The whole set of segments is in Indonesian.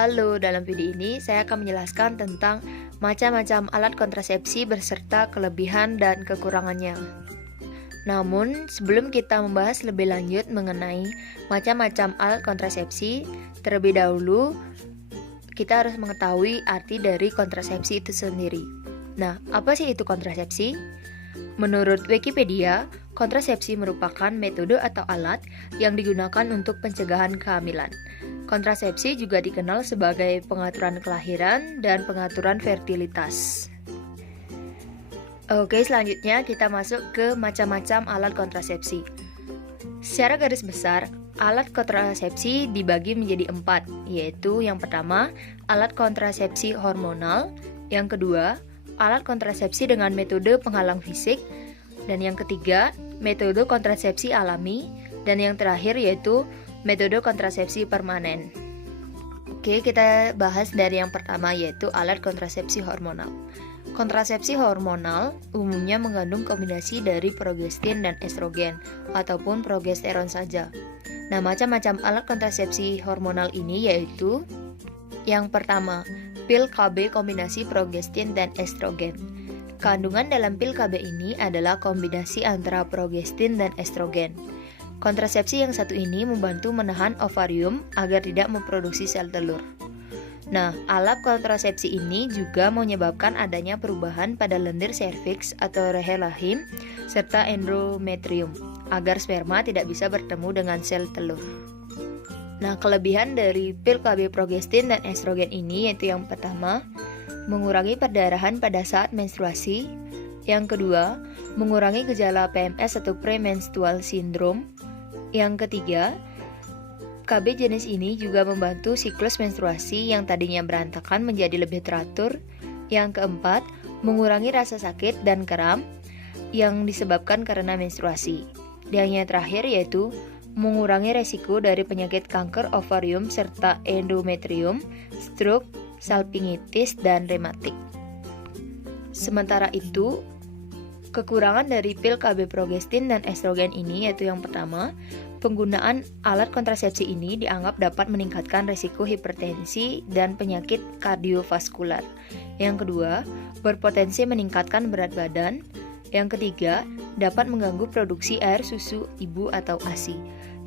Halo, dalam video ini saya akan menjelaskan tentang macam-macam alat kontrasepsi beserta kelebihan dan kekurangannya. Namun, sebelum kita membahas lebih lanjut mengenai macam-macam alat kontrasepsi, terlebih dahulu kita harus mengetahui arti dari kontrasepsi itu sendiri. Nah, apa sih itu kontrasepsi? Menurut Wikipedia, kontrasepsi merupakan metode atau alat yang digunakan untuk pencegahan kehamilan. Kontrasepsi juga dikenal sebagai pengaturan kelahiran dan pengaturan fertilitas. Oke, selanjutnya kita masuk ke macam-macam alat kontrasepsi. Secara garis besar, alat kontrasepsi dibagi menjadi 4, yaitu yang pertama, alat kontrasepsi hormonal, yang kedua, alat kontrasepsi dengan metode penghalang fisik, dan yang ketiga, metode kontrasepsi alami, dan yang terakhir yaitu metode kontrasepsi permanen. Oke, kita bahas dari yang pertama yaitu alat kontrasepsi hormonal. Kontrasepsi hormonal umumnya mengandung kombinasi dari progestin dan estrogen ataupun progesteron saja. Nah, macam-macam alat kontrasepsi hormonal ini yaitu yang pertama, pil KB kombinasi progestin dan estrogen. Kandungan dalam pil KB ini adalah kombinasi antara progestin dan estrogen. Kontrasepsi yang satu ini membantu menahan ovarium agar tidak memproduksi sel telur. Nah, alat kontrasepsi ini juga menyebabkan adanya perubahan pada lendir serviks atau rahim rahim serta endometrium agar sperma tidak bisa bertemu dengan sel telur. Nah, kelebihan dari pil KB progestin dan estrogen ini yaitu yang pertama, mengurangi perdarahan pada saat menstruasi. Yang kedua, mengurangi gejala PMS atau premenstrual syndrome. Yang ketiga, KB jenis ini juga membantu siklus menstruasi yang tadinya berantakan menjadi lebih teratur. Yang keempat, mengurangi rasa sakit dan kram yang disebabkan karena menstruasi. Dan yang terakhir yaitu mengurangi resiko dari penyakit kanker ovarium serta endometrium, stroke, salpingitis, dan rematik. Sementara itu, kekurangan dari pil KB progestin dan estrogen ini yaitu yang pertama, penggunaan alat kontrasepsi ini dianggap dapat meningkatkan risiko hipertensi dan penyakit kardiovaskular. Yang kedua, berpotensi meningkatkan berat badan. Yang ketiga, dapat mengganggu produksi air susu ibu atau ASI.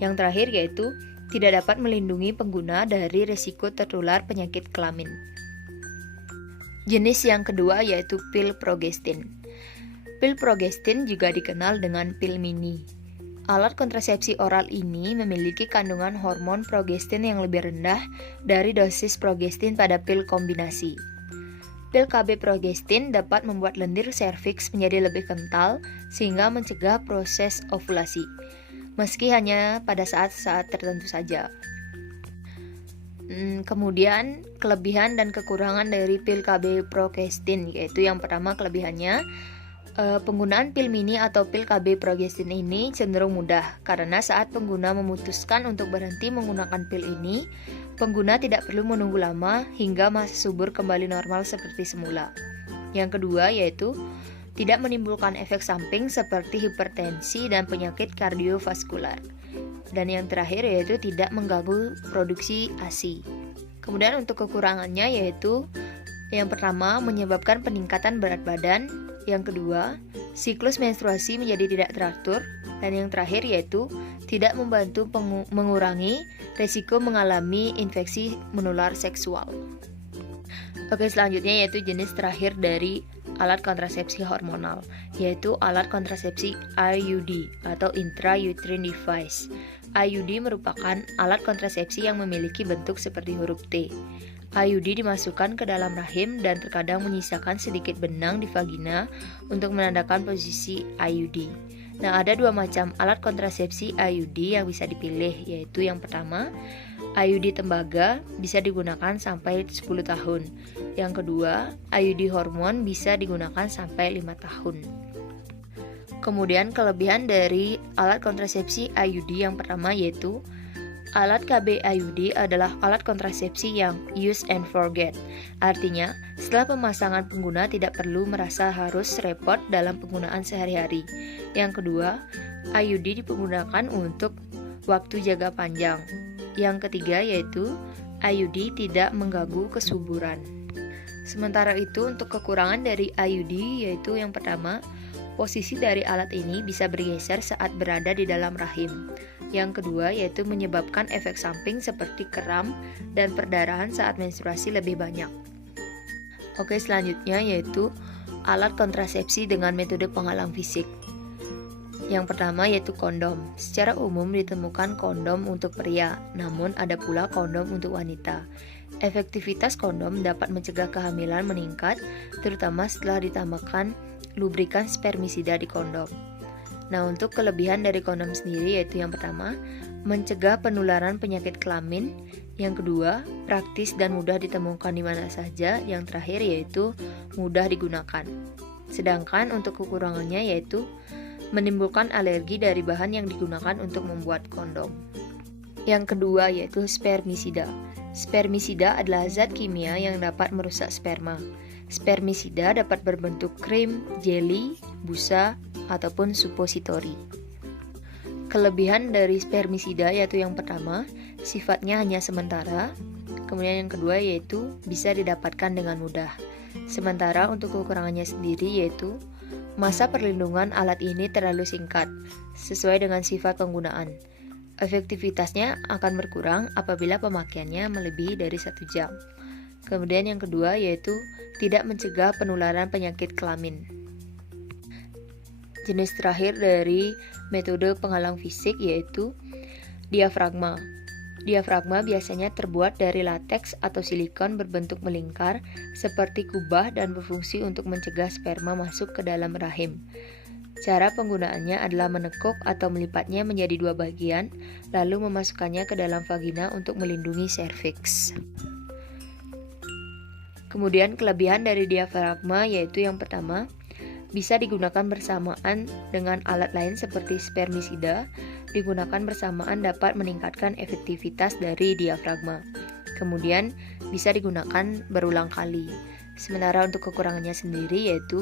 Yang terakhir yaitu tidak dapat melindungi pengguna dari risiko tertular penyakit kelamin. Jenis yang kedua yaitu pil progestin. Pil progestin juga dikenal dengan pil mini. Alat kontrasepsi oral ini memiliki kandungan hormon progestin yang lebih rendah dari dosis progestin pada pil kombinasi. Pil KB progestin dapat membuat lendir serviks menjadi lebih kental sehingga mencegah proses ovulasi, meski hanya pada saat-saat tertentu saja. Kemudian kelebihan dan kekurangan dari pil KB progestin yaitu yang pertama kelebihannya, penggunaan pil mini atau pil KB progestin ini cenderung mudah karena saat pengguna memutuskan untuk berhenti menggunakan pil ini, pengguna tidak perlu menunggu lama hingga masa subur kembali normal seperti semula. Yang kedua yaitu tidak menimbulkan efek samping seperti hipertensi dan penyakit kardiovaskular. Dan yang terakhir yaitu tidak mengganggu produksi ASI. Kemudian untuk kekurangannya yaitu yang pertama menyebabkan peningkatan berat badan. Yang kedua, siklus menstruasi menjadi tidak teratur. Dan yang terakhir yaitu tidak membantu mengurangi risiko mengalami infeksi menular seksual. Oke, selanjutnya yaitu jenis terakhir dari alat kontrasepsi hormonal, yaitu alat kontrasepsi IUD atau intrauterine device. IUD merupakan alat kontrasepsi yang memiliki bentuk seperti huruf T. IUD dimasukkan ke dalam rahim dan terkadang menyisakan sedikit benang di vagina untuk menandakan posisi IUD. Nah, ada dua macam alat kontrasepsi IUD yang bisa dipilih, yaitu yang pertama, IUD tembaga bisa digunakan sampai 10 tahun. Yang kedua, IUD hormon bisa digunakan sampai 5 tahun. Kemudian kelebihan dari alat kontrasepsi IUD yang pertama yaitu alat KB IUD adalah alat kontrasepsi yang use and forget. Artinya, setelah pemasangan pengguna tidak perlu merasa harus repot dalam penggunaan sehari-hari. Yang kedua, IUD dipergunakan untuk waktu jaga panjang. Yang ketiga yaitu IUD tidak mengganggu kesuburan. Sementara itu untuk kekurangan dari IUD yaitu yang pertama, posisi dari alat ini bisa bergeser saat berada di dalam rahim. Yang kedua yaitu menyebabkan efek samping seperti kram dan perdarahan saat menstruasi lebih banyak. Oke, selanjutnya yaitu alat kontrasepsi dengan metode penghalang fisik. Yang pertama yaitu kondom. Secara umum ditemukan kondom untuk pria, namun ada pula kondom untuk wanita. Efektivitas kondom dapat mencegah kehamilan meningkat, terutama setelah ditambahkan lubrikan spermisida di kondom. Nah, untuk kelebihan dari kondom sendiri yaitu yang pertama, mencegah penularan penyakit kelamin. Yang kedua, praktis dan mudah ditemukan di mana saja. Yang terakhir yaitu mudah digunakan. Sedangkan untuk kekurangannya yaitu menimbulkan alergi dari bahan yang digunakan untuk membuat kondom. Yang kedua yaitu spermisida. Spermisida adalah zat kimia yang dapat merusak sperma. Spermisida dapat berbentuk krim, jeli, busa, ataupun supositori. Kelebihan dari spermisida yaitu yang pertama, sifatnya hanya sementara. Kemudian yang kedua yaitu bisa didapatkan dengan mudah. Sementara untuk kekurangannya sendiri yaitu masa perlindungan alat ini terlalu singkat, sesuai dengan sifat penggunaan. Efektivitasnya akan berkurang apabila pemakaiannya melebihi dari 1 jam. Kemudian yang kedua yaitu tidak mencegah penularan penyakit kelamin. Jenis terakhir dari metode penghalang fisik yaitu diafragma. Diafragma biasanya terbuat dari lateks atau silikon berbentuk melingkar seperti kubah dan berfungsi untuk mencegah sperma masuk ke dalam rahim. Cara penggunaannya adalah menekuk atau melipatnya menjadi 2 bagian, lalu memasukkannya ke dalam vagina untuk melindungi serviks. Kemudian kelebihan dari diafragma yaitu yang pertama, bisa digunakan bersamaan dengan alat lain seperti spermisida. Digunakan bersamaan dapat meningkatkan efektivitas dari diafragma. Kemudian bisa digunakan berulang kali. Sementara untuk kekurangannya sendiri yaitu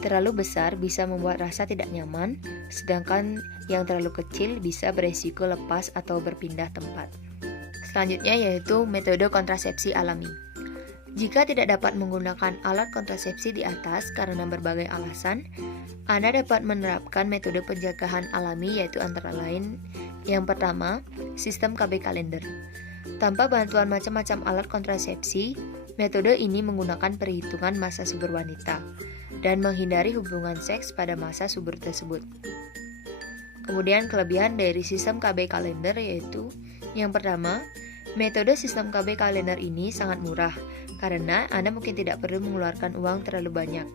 terlalu besar bisa membuat rasa tidak nyaman, sedangkan yang terlalu kecil bisa beresiko lepas atau berpindah tempat. Selanjutnya yaitu metode kontrasepsi alami. Jika tidak dapat menggunakan alat kontrasepsi di atas karena berbagai alasan, Anda dapat menerapkan metode pencegahan alami yaitu antara lain yang pertama, sistem KB kalender. Tanpa bantuan macam-macam alat kontrasepsi, metode ini menggunakan perhitungan masa subur wanita dan menghindari hubungan seks pada masa subur tersebut. Kemudian kelebihan dari sistem KB kalender yaitu yang pertama, metode sistem KB kalender ini sangat murah karena Anda mungkin tidak perlu mengeluarkan uang terlalu banyak.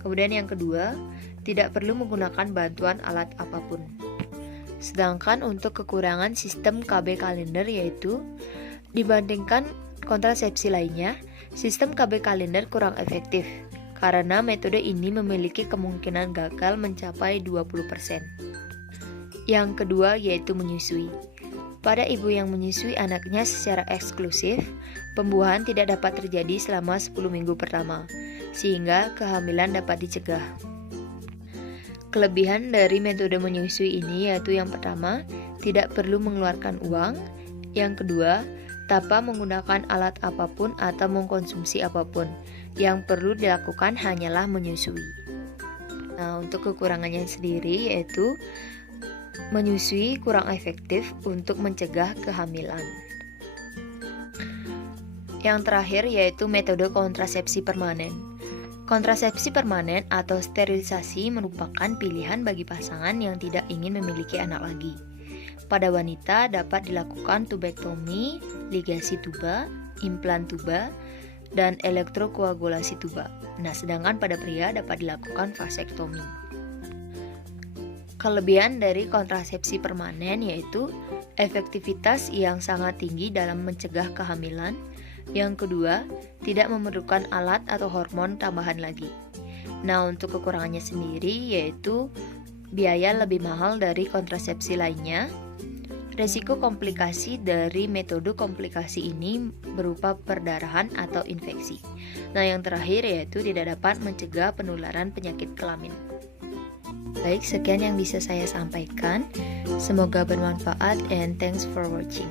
Kemudian yang kedua, tidak perlu menggunakan bantuan alat apapun. Sedangkan untuk kekurangan sistem KB kalender yaitu dibandingkan kontrasepsi lainnya, sistem KB kalender kurang efektif karena metode ini memiliki kemungkinan gagal mencapai 20%. Yang kedua yaitu menyusui. Pada ibu yang menyusui anaknya secara eksklusif, pembuahan tidak dapat terjadi selama 10 minggu pertama, sehingga kehamilan dapat dicegah. Kelebihan dari metode menyusui ini yaitu yang pertama, tidak perlu mengeluarkan uang. Yang kedua, tanpa menggunakan alat apapun atau mengkonsumsi apapun. Yang perlu dilakukan hanyalah menyusui. Nah, untuk kekurangannya sendiri yaitu menyusui kurang efektif untuk mencegah kehamilan. Yang terakhir yaitu metode kontrasepsi permanen. Kontrasepsi permanen atau sterilisasi merupakan pilihan bagi pasangan yang tidak ingin memiliki anak lagi. Pada wanita dapat dilakukan tubektomi, ligasi tuba, implan tuba, dan elektrokoagulasi tuba. Nah, sedangkan pada pria dapat dilakukan vasektomi. Kelebihan dari kontrasepsi permanen yaitu efektivitas yang sangat tinggi dalam mencegah kehamilan. Yang kedua, tidak memerlukan alat atau hormon tambahan lagi. Nah, untuk kekurangannya sendiri yaitu biaya lebih mahal dari kontrasepsi lainnya. Resiko komplikasi dari metode komplikasi ini berupa perdarahan atau infeksi. Nah, yang terakhir yaitu tidak dapat mencegah penularan penyakit kelamin. Baik, sekian yang bisa saya sampaikan. Semoga bermanfaat and thanks for watching.